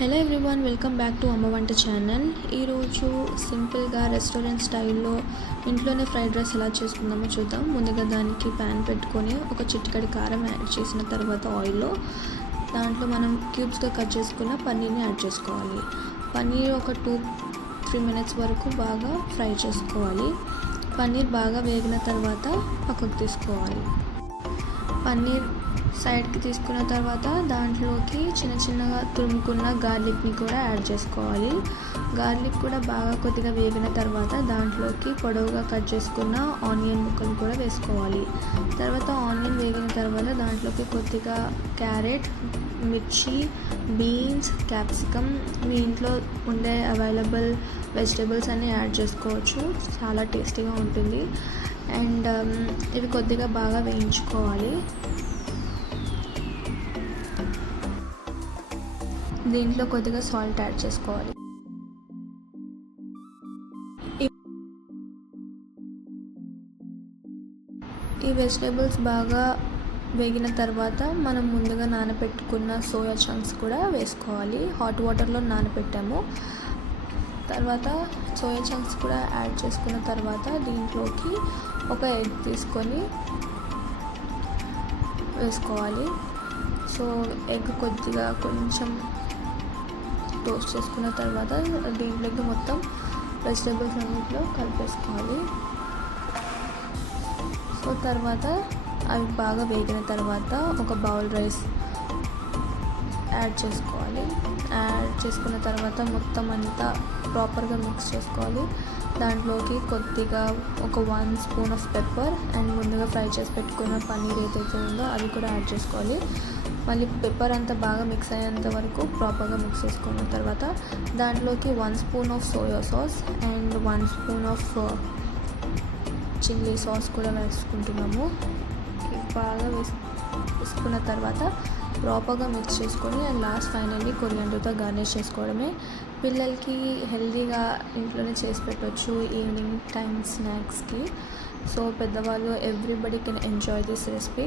Hello everyone, welcome back to అమ్మ వంట channel. ఈరోజు సింపుల్గా రెస్టారెంట్ స్టైల్లో ఇంట్లోనే ఫ్రైడ్ రైస్ ఎలా చేసుకుందామో చూద్దాం. ముందుగా దానికి ప్యాన్ పెట్టుకొని ఒక చిటికెడు కారం యాడ్ చేసిన తర్వాత ఆయిల్లో దాంట్లో మనం క్యూబ్స్గా కట్ చేసుకున్న పన్నీర్ని యాడ్ చేసుకోవాలి. పన్నీర్ ఒక 2-3 మినిట్స్ వరకు బాగా ఫ్రై చేసుకోవాలి. పన్నీర్ బాగా వేగిన తర్వాత పక్కకు తీసుకోవాలి. పన్నీర్ సైడ్కి తీసుకున్న తర్వాత దాంట్లోకి చిన్నగా తురుముకున్న గార్లిక్ని కూడా యాడ్ చేసుకోవాలి. గార్లిక్ కూడా బాగా కొద్దిగా వేగిన తర్వాత దాంట్లోకి పొడవుగా కట్ చేసుకున్న ఆనియన్ ముక్కలు కూడా వేసుకోవాలి. తర్వాత ఆనియన్ వేగిన తర్వాత దాంట్లోకి కొద్దిగా క్యారెట్, మిర్చి, బీన్స్, క్యాప్సికమ్, మీ ఇంట్లో ఉండే అవైలబుల్ వెజిటేబుల్స్ అన్నీ యాడ్ చేసుకోవచ్చు. చాలా టేస్టీగా ఉంటుంది. అండ్ ఇవి కొద్దిగా బాగా వేయించుకోవాలి. దీంట్లో కొద్దిగా సాల్ట్ యాడ్ చేసుకోవాలి. ఈ వెజిటేబుల్స్ బాగా వేగిన తర్వాత మనం ముందుగా నానబెట్టుకున్న సోయా చంక్స్ కూడా వేసుకోవాలి. హాట్ వాటర్లో నానబెట్టాము. తర్వాత సోయా చంక్స్ కూడా యాడ్ చేసుకున్న తర్వాత దీంట్లోకి ఒక ఎగ్ తీసుకొని వేసుకోవాలి. సో ఎగ్ కొద్దిగా కొంచెం టోస్ట్ చేసుకున్న తర్వాత దీంట్లోకి మొత్తం వెజిటేబుల్స్ అన్నింటిలో కలిపేసుకోవాలి. సో తర్వాత అవి బాగా వేగిన తర్వాత ఒక బౌల్ రైస్ యాడ్ చేసుకోవాలి. యాడ్ చేసుకున్న తర్వాత మొత్తం అంతా ప్రాపర్గా మిక్స్ చేసుకోవాలి. దాంట్లోకి కొద్దిగా ఒక 1 స్పూన్ ఆఫ్ పెప్పర్ అండ్ ముందుగా ఫ్రై చేసి పెట్టుకున్న పన్నీర్ ఏదైతే ఉందో అది కూడా యాడ్ చేసుకోవాలి. మళ్ళీ పెప్పర్ అంతా బాగా మిక్స్ అయ్యేంత వరకు ప్రాపర్గా మిక్స్ చేసుకున్న తర్వాత దాంట్లోకి 1 spoon of soya sauce and 1 spoon of chilli sauce కూడా వేసుకుంటున్నాము. బాగా వేసుకున్న తర్వాత ప్రాపర్గా మిక్స్ చేసుకొని అండ్ లాస్ట్ ఫైనల్లీ కొరియాండర్తో గార్నిష్ చేసుకోవడమే. పిల్లలకి హెల్తీగా ఇంట్లోనే చేసి పెట్టవచ్చు ఈవినింగ్ టైం స్నాక్స్కి. సో పెద్దవాళ్ళు everybody can enjoy this recipe.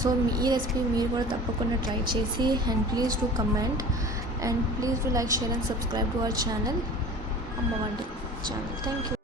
So ఈ రెసిపీ మీరు కూడా తప్పకుండా ట్రై చేసి and please do comment and please do like, share and subscribe to our channel, అమ్మ వంట ఛానల్. Thank you.